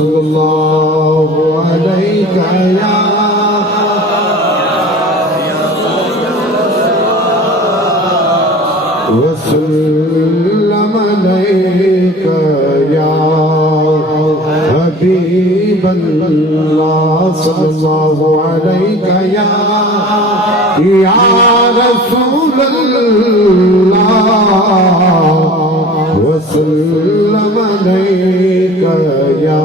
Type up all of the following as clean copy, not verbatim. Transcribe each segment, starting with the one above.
सल्लल्लाहु अलैहि वसल्लम अलैका या हबीबल्लाह सल्लल्लाहु अलैका या रसूलल्लाह वसल्लम अलैका या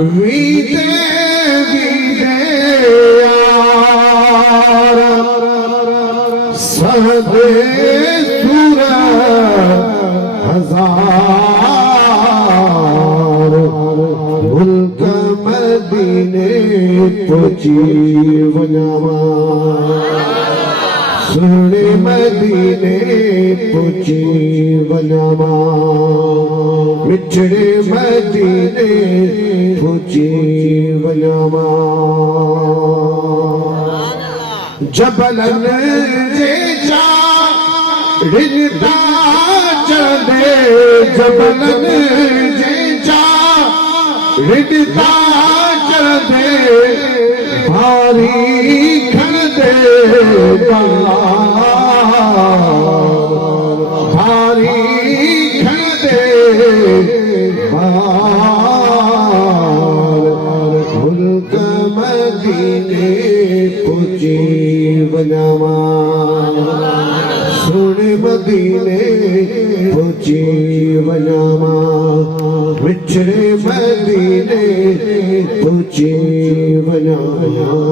वीते यार सहदे सूर हजार मुल्क मदीने पहुंची वनावा सुने मदीने पहुंची वनावा मिठड़े मदीने पहुंची वनावा जबलन जे जा रिजता चढ़े जबलन जे जा रिजता चढ़े भारी खण दे भारी खण दे मुल्क मदीने पहुंची वनावा सुने मदीने पहुंची वनावा विछड़े मदीने पहुंची वनावा